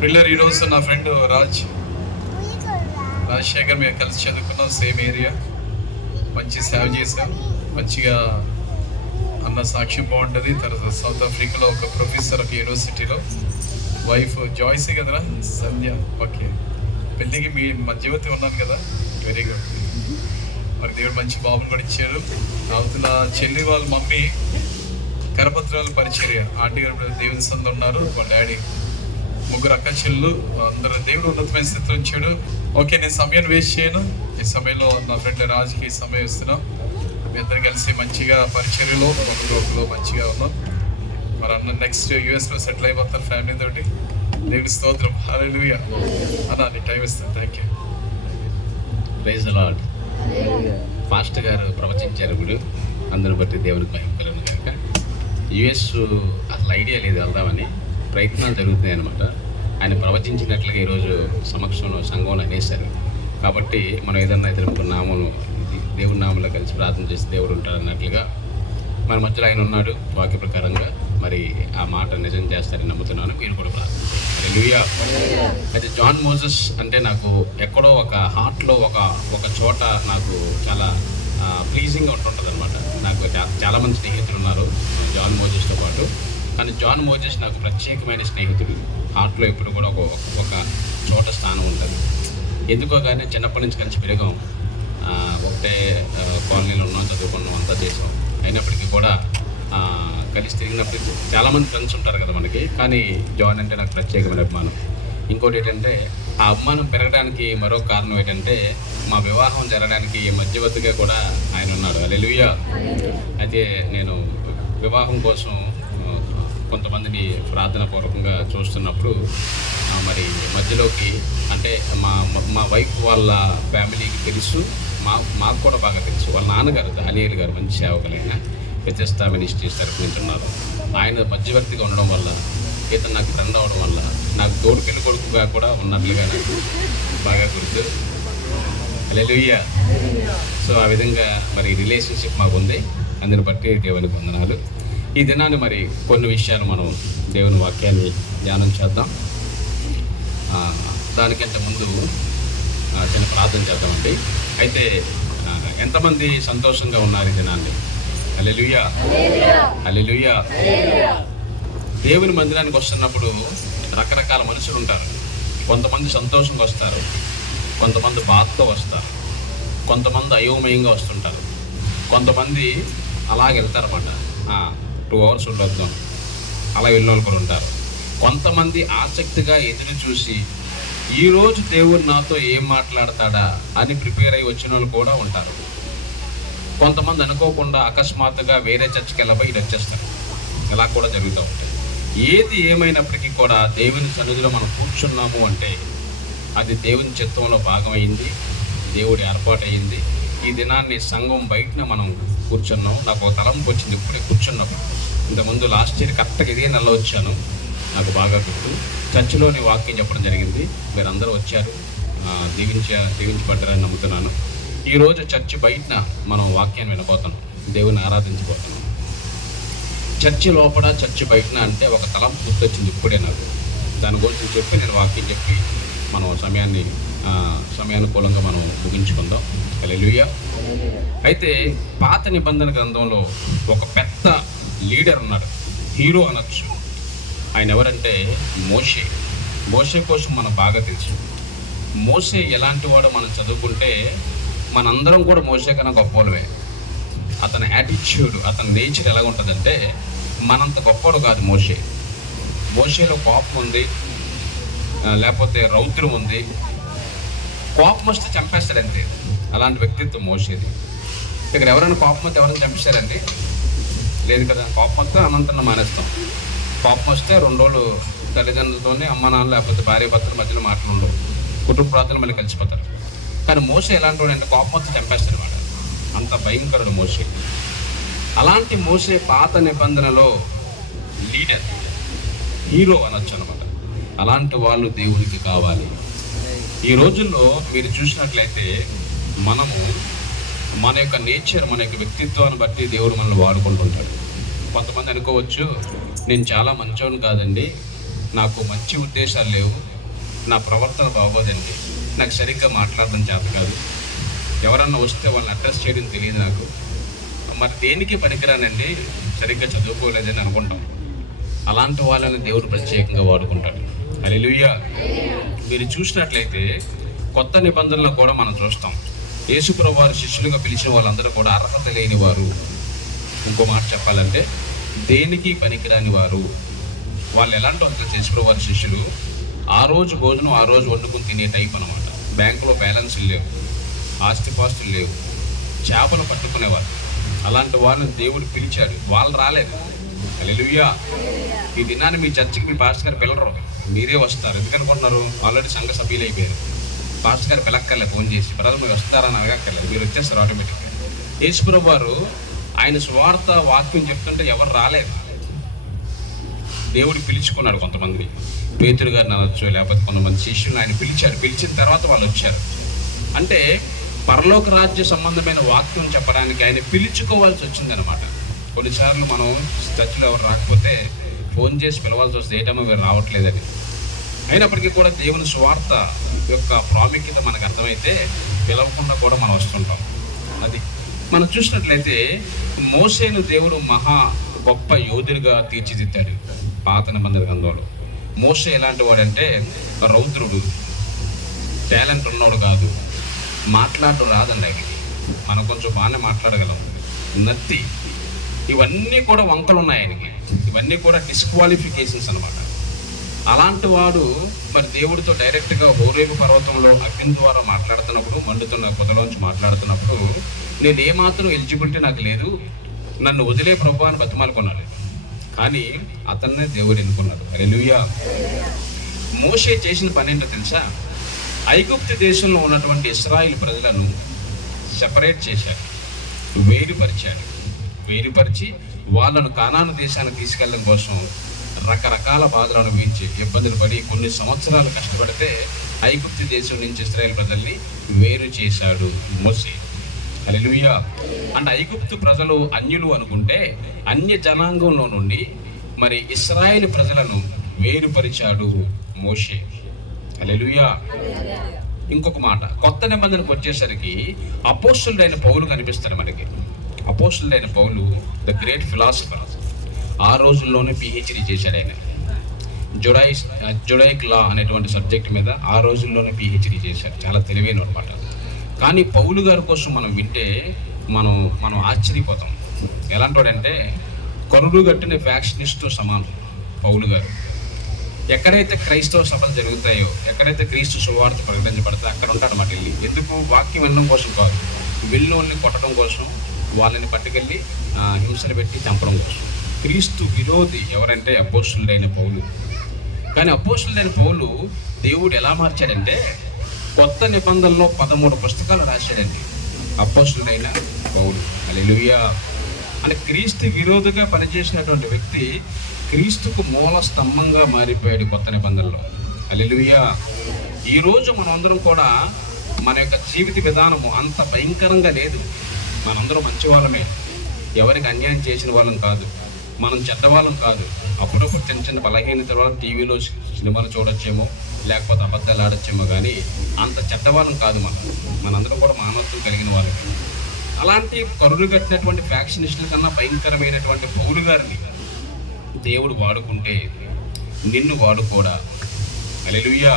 Pillar ఈరోజు నా friend Rajasekhar మేము కలిసి చదువుకున్నాం, సేమ్ ఏరియా. మంచి సేవ చేసాం, మంచిగా అన్న సాక్ష్యం బాగుంటుంది. తర్వాత సౌత్ ఆఫ్రికాలో ఒక ప్రొఫెసర్ ఒక యూనివర్సిటీలో వైఫ్ జాయ్సే కదరా సంధ్య. ఓకే, పెళ్ళికి మీ మధ్యవర్తి ఉన్నాను కదా, వెరీ గుడ్. మరి దేవుడు మంచి బాబుని కూడా ఇచ్చారు. అవతల చెల్లి వాళ్ళ మమ్మీ కరపత్రాలు పరిచర్య ఆంటీ గారు దేవుని సంద ఉన్నారు, వాళ్ళ డాడీ, ముగ్గురు అక్క చెల్లు, అందరూ దేవుడు ఉన్నతమైన స్థితిలో ఉంచాడు. ఓకే, నేను సమయాన్ని వేస్ట్ చేయను. ఈ సమయంలో నా ఫ్రెండ్ రాజుకి సమయం ఇస్తున్నాం. మీ ఇద్దరు కలిసి మంచిగా పరిచర్యలో ఒకరిలో మంచిగా ఉన్నాం. మరి అన్న నెక్స్ట్ యూఎస్లో సెటిల్ అయిపోతారు ఫ్యామిలీ తోటి. దేవుడి స్తోత్రం, హల్లెలూయా. అన్న నీకు టైం ఇస్తాను. Thank you. Praise the lord. ఫాస్ట్ గారు ప్రవచించారు ఇప్పుడు, అందరూ బట్టి దేవునికి మహిమకలను కనుక. యుఎస్ అసలు ఐడియా లేదు వెళ్దామని, ప్రయత్నాలు జరుగుతున్నాయి అనమాట. ఆయన ప్రవచించినట్లుగా ఈరోజు సమక్షంలో సంఘంలో అనేశారు. కాబట్టి మనం ఏదన్నా ఇతర నామం దేవుడి నామంలో కలిసి ప్రార్థన చేసి దేవుడు ఉంటాడు అన్నట్లుగా మన మధ్యలో ఆయన ఉన్నాడు. వాక్య ప్రకారంగా మరి ఆ మాట నిజం చేస్తారని నమ్ముతున్నాను. మీరు కూడా ప్రార్థించారు. హల్లెలూయా. అయితే జాన్ మోజెస్ అంటే నాకు ఎక్కడో ఒక హార్ట్లో ఒక చోట నాకు చాలా ప్లీజింగ్గా ఉంటుంటుంది అనమాట. నాకు చాలామంది స్నేహితులు ఉన్నారు జాన్ మోజెస్తో పాటు, కానీ జాన్ మోజెస్ నాకు ప్రత్యేకమైన స్నేహితుడు. హార్ట్లో ఎప్పుడు కూడా ఒక చోట స్థానం ఉంటుంది. ఎందుకో కానీ చిన్నప్పటి నుంచి కలిసి పెరిగాం, ఒకటే కాలనీలో ఉన్నాం, చదువుకున్నాం, అంతా చేసాం. అయినప్పటికీ కూడా కలిసి తిరిగినప్పటికీ చాలామంది ఫ్రెండ్స్ ఉంటారు కదా మనకి, కానీ జాన్ అంటే నాకు ప్రత్యేకమైన అభిమానం. ఇంకోటి ఏంటంటే ఆ అభిమానం పెరగడానికి మరో కారణం ఏంటంటే మా వివాహం జరగడానికి మధ్యవర్తిగా కూడా ఆయన ఉన్నాడు. హల్లెలూయా. అయితే నేను వివాహం కోసం కొంతమందిని ప్రార్థనాపూర్వకంగా చూస్తున్నప్పుడు మరి మధ్యలోకి అంటే మా వైఫ్ వాళ్ళ ఫ్యామిలీకి తెలుసు, మాకు కూడా బాగా తెలుసు. వాళ్ళ నాన్నగారు అలియల్ గారు మంచి సేవకులైన వ్యత్యస్త మినిస్ట్రీస్ తరఫు నుంచి ఉన్నారు. ఆయన మధ్యవర్తిగా ఉండడం వల్ల, ఇతను నాకు ఫ్రెండ్ అవడం వల్ల నాకు తోడు పెళ్లి కొడుకుగా కూడా ఉన్నట్లుగా నాకు బాగా గుర్తు. హల్లెలూయా. సో ఆ విధంగా మరి రిలేషన్షిప్ మాకు ఉంది. అందుని బట్టి దేవునికి వందనాలు. ఈ దినాన్ని మరి కొన్ని విషయాలు మనం దేవుని వాక్యాన్ని ధ్యానం చేద్దాం. దానికంటే ముందు చిన్న ప్రార్థన చేద్దామండి. అయితే ఎంతమంది సంతోషంగా ఉన్నారు ఈ దినాన్ని? హల్లెలూయా, హల్లెలూయా. దేవుని మందిరానికి వస్తున్నప్పుడు రకరకాల మనుషులు ఉంటారు. కొంతమంది సంతోషంగా వస్తారు, కొంతమంది బాధతో వస్తారు, కొంతమంది అయోమయంగా వస్తుంటారు, కొంతమంది అలాగే వెళ్తారన్నమాట. 2 hours ఉండొద్దాం అలా వెళ్ళిన వాళ్ళు కూడా ఉంటారు. కొంతమంది ఆసక్తిగా ఎదురు చూసి ఈరోజు దేవుడు నాతో ఏం మాట్లాడతాడా అని ప్రిపేర్ అయ్యి వచ్చిన వాళ్ళు కూడా ఉంటారు. కొంతమంది అనుకోకుండా అకస్మాత్తుగా వేరే చర్చికి వెళ్ళబోయి ఇది వచ్చేస్తారు. ఇలా కూడా జరుగుతూ ఉంటాయి. ఏది ఏమైనప్పటికీ కూడా దేవుని సన్నిధిలో మనం కూర్చున్నాము అంటే అది దేవుని చిత్తంలో భాగమైంది, దేవుడి ఏర్పాటయింది. ఈ దినాన్ని సంఘం బయటనే మనం కూర్చున్నాం. నాకు ఒక తలంపు వచ్చింది ఇప్పుడే కూర్చున్నప్పుడు. ఇంతకుముందు లాస్ట్ ఇయర్ కరెక్ట్గా ఇదే నెలలో వచ్చాను, నాకు బాగా గుర్తు. చర్చిలోని వాక్యం చెప్పడం జరిగింది, మీరందరూ వచ్చారు, దీవించబడ్డారని నమ్ముతున్నాను. ఈరోజు చర్చి బయటన మనం వాక్యాన్ని వినబోతున్నాం, దేవుని ఆరాధించబోతున్నాం. చర్చి లోపల చర్చి బయటన అంటే ఒక తలంపు గుర్తొచ్చింది ఇప్పుడే నాకు. దాని గురించి చెప్పి నేను వాక్యం చెప్పి మనం సమయానుకూలంగా మనం ముగించుకుందాం. హల్లెలూయా. అయితే పాత నిబంధన గ్రంథంలో ఒక పెద్ద లీడర్ ఉన్నాడు, హీరో అనొచ్చు. ఆయన ఎవరంటే మోషే. మోషే కోసం మనకు బాగా తెలుసు. మోషే ఎలాంటి వాడో మనం చదువుకుంటే మనందరం కూడా మోషే కన్నా గొప్పవాళ్ళమే. అతని యాటిట్యూడ్, అతని నేచర్ ఎలా ఉంటుందంటే మనంత గొప్పవాడు కాదు మోషే. మోషేలో కోపం ఉంది, లేకపోతే రౌద్రం ఉంది. కోపం వస్తే చంపేస్తాడంతే, అలాంటి వ్యక్తిత్వం మోషేది. ఇక్కడ ఎవరైనా కోపం వస్తే ఎవరైనా చంపేస్తారండి? లేదు కదా. కోపం వస్తే అనంతరం మానేస్తాం. కోపం వస్తే 2 రోజులు తల్లిదండ్రులతోనే అమ్మ నాన్న లేకపోతే భార్య భర్తల మధ్యలో మాటలు ఉండవు, కుటుంబ ప్రాంతాలు మళ్ళీ కలిసిపోతారు. కానీ మోషే ఎలాంటి వాడు అంటే కోపం వస్తే చంపేస్తాడు వాడు, అంత భయంకరుడు మోషే. అలాంటి మోషే పాత నిబంధనలో లీడర్, హీరో అనొచ్చు అనమాట. అలాంటి వాళ్ళు దేవునికి కావాలి. ఈ రోజుల్లో మీరు చూసినట్లయితే మనము మన యొక్క నేచర్, మన యొక్క వ్యక్తిత్వాన్ని బట్టి దేవుడు మనల్ని వాడుకుంటుంటాడు. కొంతమంది అనుకోవచ్చు, నేను చాలా మంచోని కాదండి, నాకు మంచి ఉద్దేశాలు లేవు, నా ప్రవర్తన బాగోదండి, నాకు సరిగ్గా మాట్లాడడం చేత కాదు, ఎవరన్నా వస్తే వాళ్ళని అడ్రస్ చేయడం తెలియదు నాకు, మరి దేనికి పనికిరానండి, సరిగ్గా చదువుకోలేదని అనుకుంటాం. అలాంటి వాళ్ళని దేవుడు ప్రత్యేకంగా వాడుకుంటాడు. హల్లెలూయా. మీరు చూసినట్లయితే కొత్త నిబంధనలో కూడా మనం చూస్తాం, యేసుప్రభువు వారి శిష్యులుగా పిలిచిన వాళ్ళందరూ కూడా అర్హత లేని వారు. ఇంకో మాట చెప్పాలంటే దేనికి పనికిరాని వారు. వాళ్ళు ఎలాంటి వాళ్ళు యేసుప్రభువు వారి శిష్యులు, ఆ రోజు భోజనం ఆ రోజు వండుకుని తినే టైప్ అనమాట. బ్యాంకులో బ్యాలెన్సులు లేవు, ఆస్తిపాస్తులు లేవు, చేపలు పట్టుకునేవారు. అలాంటి వాళ్ళని దేవుడు పిలిచాడు, వాళ్ళు రాలేదు. హల్లెలూయా. ఈ దినాన్ని మీ చర్చికి మీ పాస్టర్ గారు పిల్లరు, మీరే వస్తారు. ఎందుకనుకుంటున్నారు? ఆల్రెడీ సంఘ సభ్యులు అయిపోయారు. పాస్టర్ గారు పిలక్కర్లేదు, ఫోన్ చేసి బ్రదర్ మీరు వస్తారని అడగక్కర్లేదు, మీరు వచ్చేస్తారు ఆటోమేటిక్గా. యేసుప్రభువు వారు ఆయన స్వార్థ వాక్యం చెప్తుంటే ఎవరు రాలేదు. దేవుడు పిలుచుకున్నాడు కొంతమందిని, పేతురు గారిని అనొచ్చు, లేకపోతే కొంతమంది శిష్యులను ఆయన పిలిచాడు. పిలిచిన తర్వాత వాళ్ళు వచ్చారు. అంటే పరలోక రాజ్య సంబంధమైన వాక్యం చెప్పడానికి ఆయన పిలుచుకోవాల్సి వచ్చిందనమాట. కొన్నిసార్లు మనం చర్చిలో ఎవరు రాకపోతే ఫోన్ చేసి పిలవాల్సి వస్తే ఏటమ్మా మీరు రావట్లేదని. అయినప్పటికీ కూడా దేవుని స్వార్థ యొక్క ప్రాముఖ్యత మనకు అర్థమైతే పిలవకుండా కూడా మనం వస్తుంటాం. అది మనం చూసినట్లయితే మోసేను దేవుడు మహా గొప్ప యోధుడిగా తీర్చిదిద్దాడు పాత నిబంధన గ్రంథంలో. మోసే ఎలాంటి వాడంటే రౌద్రుడు, టాలెంట్ ఉన్నవాడు కాదు, మాట్లాడటం రాదండి ఆయనకి. మనం కొంచెం బాగానే మాట్లాడగలం, నత్తి, ఇవన్నీ కూడా వంకలు ఉన్నాయి ఆయనకి, ఇవన్నీ కూడా డిస్క్వాలిఫికేషన్స్ అనమాట. అలాంటి వాడు మరి దేవుడితో డైరెక్ట్గా హోరేబు పర్వతంలో అగ్ని ద్వారా మాట్లాడుతున్నప్పుడు, మండుతున్న పొదలోంచి మాట్లాడుతున్నప్పుడు, నేను ఏమాత్రం ఎలిజిబిలిటీ నాకు లేదు, నన్ను వదిలే ప్రభు అని బతిమాలుకున్నాడు. కానీ అతన్నే దేవుడు ఎన్నుకున్నాడు. హల్లెలూయా. మోషే చేసిన పని ఏంటో తెలుసా? ఐగుప్తు దేశంలో ఉన్నటువంటి ఇశ్రాయేలు ప్రజలను సెపరేట్ చేశాడు, వేరుపరిచాడు. వేరుపరిచి వాళ్ళను కానాను దేశానికి తీసుకెళ్ళడం కోసం రకరకాల బాధలు అనుభవించి ఇబ్బందులు పడి కొన్ని సంవత్సరాలు కష్టపడితే ఐగుప్తు దేశం నుంచి ఇశ్రాయేలు ప్రజల్ని వేరు చేశాడు మోషే. హల్లెలూయా. అంటే ఐగుప్తు ప్రజలు అన్యులు అనుకుంటే అన్య జనాంగంలో నుండి మరి ఇశ్రాయేలు ప్రజలను వేరుపరిచాడు మోషే. హల్లెలూయా. ఇంకొక మాట, కొత్త నిబంధనకు వచ్చేసరికి అపోస్తలుడైన పౌలు కనిపిస్తాడు మనకి. అపోస్తలుడైన పౌలు ద గ్రేట్ ఫిలాసఫర్. ఆ రోజుల్లోనే పిహెచ్డి చేశాడు ఆయన. జుడైక్ లా అనేటువంటి సబ్జెక్ట్ మీద ఆ రోజుల్లోనే పిహెచ్డి చేశాడు. చాలా తెలివైన అనమాట. కానీ పౌలు గారి కోసం మనం వింటే మనం ఆశ్చర్యపోతాం. ఎలాంటోడంటే కరుడు కట్టిన ఫ్యాక్షనిస్ట్తో సమానం పౌలు గారు. ఎక్కడైతే క్రైస్తవ సభలు జరుగుతాయో, ఎక్కడైతే క్రీస్తు సువార్త ప్రకటించబడతాయో అక్కడ ఉంటాడన్నమాట వెళ్ళి. ఎందుకు? వాక్యం వినడం కోసం కాదు, వెళ్ళోళ్ళని కొట్టడం కోసం, వాళ్ళని పట్టుకెళ్ళి హింసలు పెట్టి చంపడం కోసం. క్రీస్తు విరోధి ఎవరంటే అపోస్తలుడైన పౌలు. కానీ అపోస్తలుడైన పౌలు దేవుడు ఎలా మార్చాడంటే కొత్త నిబంధనలో 13 పుస్తకాలు రాశాడండి అపోస్తలుడైన పౌలు. హల్లెలూయా. అంటే క్రీస్తు విరోధిగా పనిచేసినటువంటి వ్యక్తి క్రీస్తుకు మూల స్తంభంగా మారిపోయాడు కొత్త నిబంధనలో. హల్లెలూయా. ఈరోజు మనందరం కూడా మన యొక్క జీవిత విధానము అంత భయంకరంగా లేదు. మనందరం మంచి వాళ్ళమే, ఎవరికి అన్యాయం చేసిన వాళ్ళం కాదు, మనం చెడ్డవాళ్ళం కాదు. అప్పుడప్పుడు చిన్న చిన్న బలహీనత వల్ల టీవీలో సినిమాలు చూడొచ్చేమో, లేకపోతే అబద్ధాలు ఆడొచ్చేమో, కానీ అంత చెడ్డవాళ్ళం కాదు. మనందరం కూడా మానవత్వం కలిగిన వాళ్ళకి. అలాంటి కరుడు కట్టినటువంటి ఫ్యాక్షనిస్టుల కన్నా భయంకరమైనటువంటి పౌలు గారిని దేవుడు వాడుకుంటే నిన్ను వాడుకోడా? హల్లెలూయా.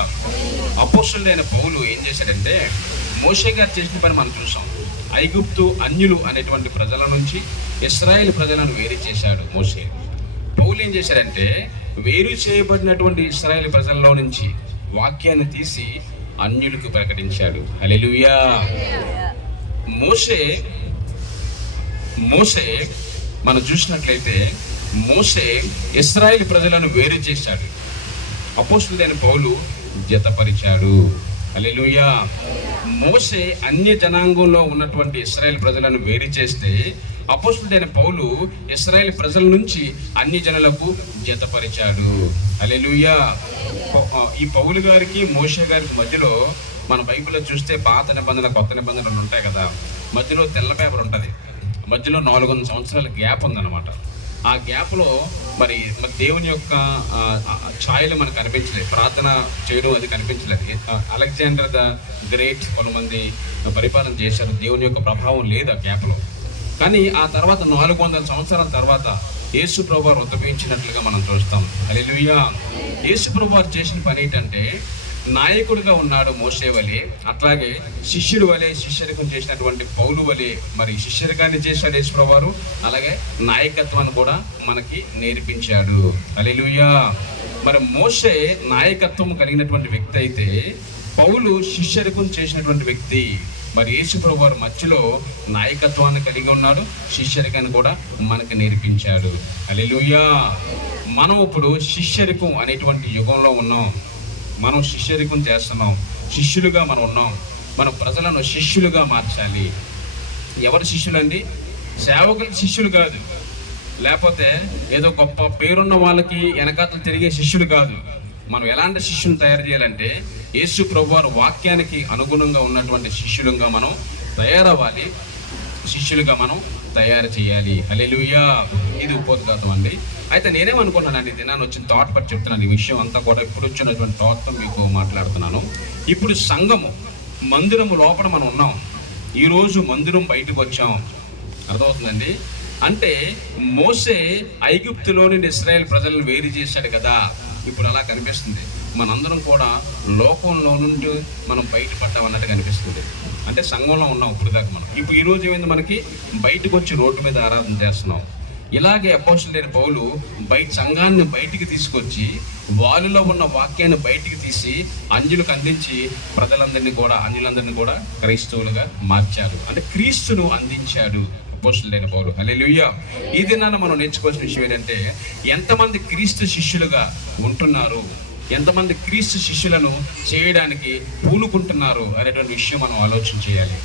అపోస్తలుడైన పౌలు ఏం చేశాడంటే మోషే గారు చేసిన పని మనం చూసాం. ఐగుప్తు అన్యులు అనేటువంటి ప్రజల నుంచి ఇశ్రాయేలు ప్రజలను వేరు చేశాడు మోషే. పౌలు ఏం చేశాడంటే వేరు చేయబడినటువంటి ఇశ్రాయేలు ప్రజల్లో నుంచి వాక్యాన్ని తీసి అన్యులకు ప్రకటించాడు. హల్లెలూయా. మోషే మనం చూసినట్లయితే మోషే ఇశ్రాయేలు ప్రజలను వేరు చేశాడు. అపోస్తలుడైన పౌలు జతపరిచాడు. హల్లెలూయా. మోషే అన్య జనాంగంలో ఉన్నటువంటి ఇశ్రాయేలు ప్రజలను వేరు చేస్తే అపోస్తలుడైన పౌలు ఇశ్రాయేలు ప్రజల నుంచి అన్ని జనులకు జతపరిచాడు. హల్లెలూయా. ఈ పౌలు గారికి మోషే గారికి మధ్యలో మన బైబిల్లో చూస్తే పాత నిబంధన కొత్త నిబంధనలు ఉంటాయి కదా, మధ్యలో తెల్ల పేపర్ ఉంటుంది, మధ్యలో 400 సంవత్సరాల గ్యాప్ ఉందన్నమాట. ఆ గ్యాప్లో మరి దేవుని యొక్క ఛాయలు మనకు కనిపించలేదు, ప్రార్థన చేయడం అది కనిపించలేదు. అలెగ్జాండర్ ద గ్రేట్ కొంతమంది పరిపాలన చేశారు, దేవుని యొక్క ప్రభావం లేదు ఆ గ్యాప్లో. కానీ ఆ తర్వాత 400 సంవత్సరాల తర్వాత యేసు ప్రభువారు ఉద్భవించినట్లుగా మనం చూస్తాం. హల్లెలూయా. యేసు ప్రభువారు చేసిన పని ఏంటంటే నాయకుడిగా ఉన్నాడు మోషే వలె, అట్లాగే శిష్యుడు వలె శిష్యరికం చేసినటువంటి పౌలు వలె మరి శిష్యరికాన్ని చేశాడు యేసు ప్రభువారు. అలాగే నాయకత్వాన్ని కూడా మనకి నేర్పించాడు. హల్లెలూయా. మరి మోషే నాయకత్వం కలిగినటువంటి వ్యక్తి అయితే పౌలు శిష్యరికం చేసినటువంటి వ్యక్తి. మరి యేసు ప్రభువారు మధ్యలో నాయకత్వాన్ని కలిగి ఉన్నాడు, శిష్యరికాన్ని కూడా మనకు నేర్పించాడు. హల్లెలూయా. మనం ఇప్పుడు శిష్యరికం అనేటువంటి యుగంలో ఉన్నాం. మనం శిష్యరికం చేస్తున్నాం, శిష్యులుగా మనం ఉన్నాం. మన ప్రజలను శిష్యులుగా మార్చాలి. ఎవరు శిష్యులండి? సేవకులకి శిష్యులు కాదు, లేకపోతే ఏదో గొప్ప పేరున్న వాళ్ళకి వెనకాతలు తిరిగే శిష్యులు కాదు. మనం ఎలాంటి శిష్యుని తయారు చేయాలంటే యేసు ప్రభువారు వాక్యానికి అనుగుణంగా ఉన్నటువంటి శిష్యులుగా మనం తయారవ్వాలి, శిష్యులుగా మనం తయారు చేయాలి. హల్లెలూయా. ఇది ఉపోద్ఘాతం అండి. అయితే నేనేమనుకున్నానండి, దినాన్ని వచ్చిన థాట్ బట్టి చెప్తున్నాను. ఈ విషయం అంతా కూడా ఇప్పుడు వచ్చినటువంటి థాట్తో మీకు మాట్లాడుతున్నాను. ఇప్పుడు సంఘము మందిరము లోపల మనం ఉన్నాం, ఈరోజు మందిరం బయటకు వచ్చాం. అర్థమవుతుందండి? అంటే మోసే ఐగుప్తులో నుండి ఇశ్రాయేల్ ప్రజలను వేరు చేశాడు కదా, ఇప్పుడు అలా కనిపిస్తుంది. మనందరం కూడా లోకంలో నుండి మనం బయటపడ్డాం అన్నట్టు కనిపిస్తుంది. అంటే సంఘంలో ఉన్నాం ఇప్పుడు దాకా మనం. ఇప్పుడు ఈరోజు ఏమైంది, మనకి బయటకు వచ్చి రోడ్డు మీద ఆరాధన చేస్తున్నాం. ఇలాగే అపోస్తలుడైన పౌలు సంఘాన్ని బయటికి తీసుకొచ్చి వాళ్ళలో ఉన్న వాక్యాన్ని బయటికి తీసి అంజులకు అందించి ప్రజలందరినీ కూడా అంజులందరినీ కూడా క్రైస్తవులుగా మార్చారు. అంటే క్రీస్తును అందించాడు అపోస్తలుడైన పౌలు. హల్లెలూయా. ఈ దినాన మనం నేర్చుకోవాల్సిన విషయం ఏంటంటే ఎంతమంది క్రీస్తు శిష్యులుగా ఉంటున్నారు, ఎంతమంది క్రీస్తు శిష్యులను చేయడానికి పూనుకుంటున్నారు అనేటువంటి విషయం మనం ఆలోచన చేయాలి.